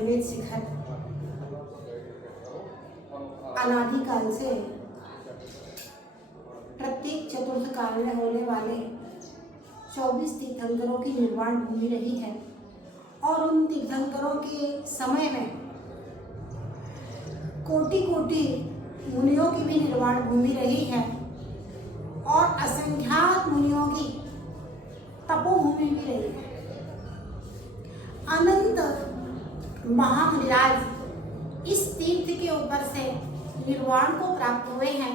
संवेद शिखर अनादिकाल से प्रत्येक चतुर्थ काल में होने वाले 24 तीर्थंकरों की निर्वाण भूमि रही है और उन तीर्थंकरों के समय में कोटि कोटि मुनियों की भी निर्वाण भूमि रही है और असंख्यात मुनियों की तपोभूमि भी रही है। अनंत महामुनिराज इस तीर्थ के ऊपर से निर्वाण को प्राप्त हुए हैं।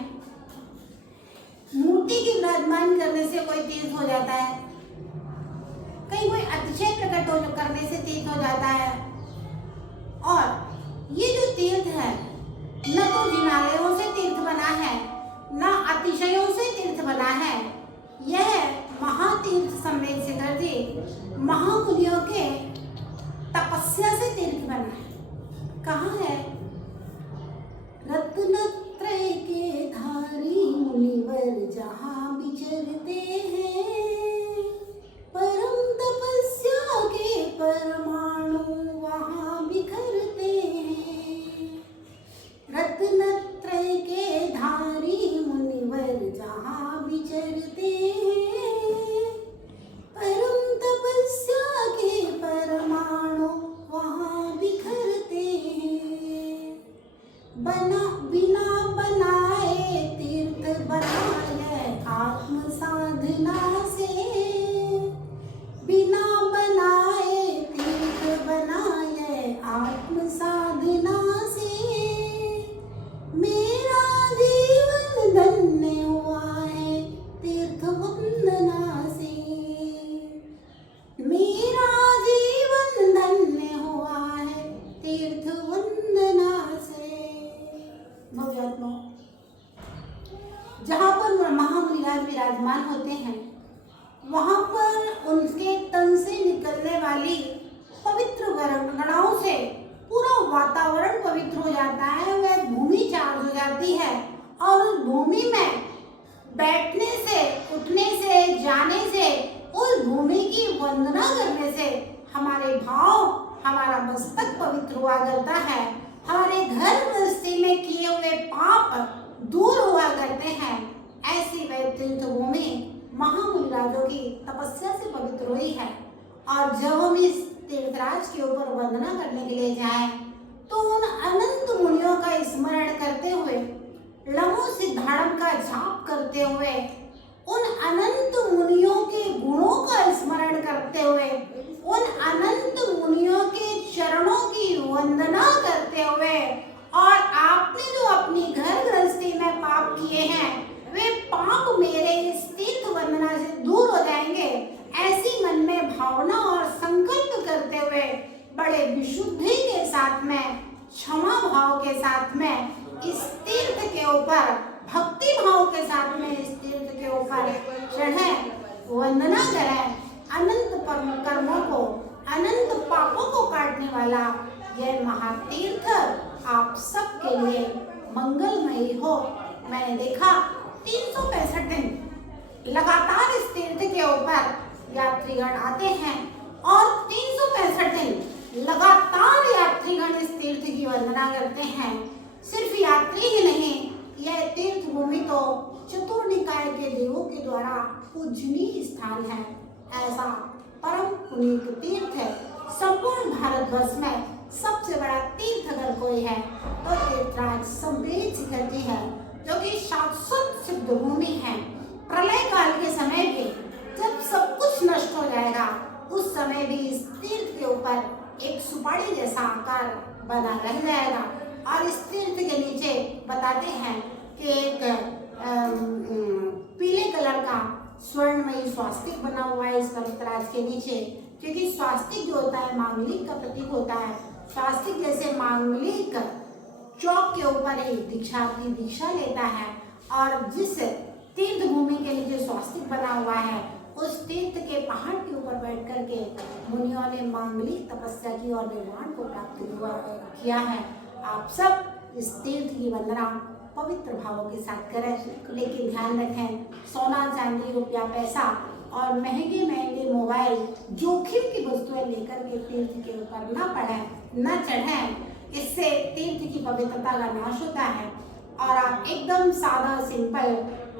मूर्ति की विराजमान करने से कोई तीर्थ हो जाता है, कहीं कोई अतिशय प्रकट हो करने से तीर्थ हो जाता है। और ये जो तीर्थ है न तो जिनालयों से तीर्थ बना है न अतिशयों से तीर्थ बना है। यह महातीर्थ संवेद शिखर जी महामुनियों के तपस्या से तीर्थ बना है। कहाँ है? रत्नत्रय के धारी मुनिवर जहाँ विचरते हैं, परम तपस्या के परमाणु वहाँ बिखरते हैं। रत्नत्रय के धारी मुनिवर जहाँ विचरते हैं, परम तपस्या के परमाणु वहाँ बिखरते हैं। बिना बनाए तीर्थ बनाए आत्म साधना से, बिना बनाए तीर्थ बनाए आत्म साधना से, मेरा जीवन धन्य हुआ है तीर्थ वंदना से। मेरा जीवन धन्य हुआ है तीर्थ वंदना से। भव्यात्मा जहाँ पर महामुनिराज विराजमान होते हैं वहाँ पर उनके तन से निकलने वाली पवित्र गणाओं से पूरा वातावरण पवित्र हो जाता है। वह भूमि चार्ज हो जाती है और उस भूमि में बैठने से, उठने से, जाने से, उस भूमि की वंदना करने से हमारे भाव, हमारा मस्तक पवित्र हुआ करता है। हमारे घर गृहस्थी में किए हुए पाप दूर हुआ करते हैं। ऐसी वह तीर्थ भूमि महामुनिराजों की तपस्या से पवित्र हुई है। और जब हम इस तीर्थराज के ऊपर वंदना करने के लिए जाएं तो उन अनंत मुनियों का स्मरण करते हुए, लमो सिद्धाड़म का जाप करते हुए, उन अनंत मुनियों के गुणों का स्मरण करते हुए, उन अनंत मुनियों के चरणों की वंदना करते हुए, और आपने जो अपनी घर गृहस्थी में पाप किए हैं वे पाप मेरे इस तीर्थ वंदना से दूर हो जाएंगे। ऐसी मन में भावना और संकल्प करते हुए बड़े विशुद्धि के साथ में, क्षमा भाव के साथ में इस तीर्थ के ऊपर, भक्ति भाव के साथ में इस तीर्थ के ऊपर चढ़े, वंदना करें। अनंत कर्मों को, अनंत पापों को काटने वाला यह महातीर्थ आप सबके लिए मंगलमय हो। मैंने देखा 365 दिन लगातार इस तीर्थ के ऊपर यात्रीगण आते हैं और 365 दिन लगातार यात्रीगण इस तीर्थ की वंदना करते हैं। सिर्फ यात्री ही नहीं, यह तीर्थ भूमि तो चतुर्निकाय के देवों के द्वारा पूजनीय स्थान है। ऐसा परम पुनीत तीर्थ है। संपूर्ण भारतवर्ष में सबसे बड़ा तीर्थ अगर कोई है तो तीर्थराज संवेद शिखर जी है, जो कि शाश्वत सिद्ध भूमि है। प्रलय काल के समय भी जब सब कुछ नष्ट हो जाएगा उस समय भी इस तीर्थ के ऊपर एक सुपारी जैसा आकार बना रह जाएगा। और इस तीर्थ के नीचे बताते हैं कि एक पीले कलर का स्वर्णमयी स्वास्तिक बना हुआ है इस पवित्रराज के नीचे, क्योंकि स्वास्तिक जो होता है मांगलिक का प्रतीक होता है। स्वास्तिक जैसे मांगलिक चौक के ऊपर एक दीक्षा की दीक्षा लेता है, और जिस तीर्थ भूमि के नीचे स्वास्तिक बना हुआ है उस तीर्थ के पहाड़ के ऊपर बैठ करके मुनियों ने मांगलिक तपस्या की और निर्वाण को प्राप्त किया है। आप सब इस तीर्थ की वंदना पवित्र भावों के साथ करें, लेकिन ध्यान रखें सोना, चांदी, रुपया, पैसा और महंगे महंगे मोबाइल, जोखिम की वस्तुएं लेकर के तीर्थ के ऊपर न पड़ें। न चढ़ाएं। इससे तीर्थ की पवित्रता का नाश होता है और आप एकदम सादा सिंपल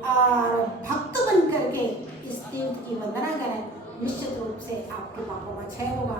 और भक्त बन करके इस तीर्थ की वंदना करें, निश्चित रूप से आपके पापों का क्षय होगा।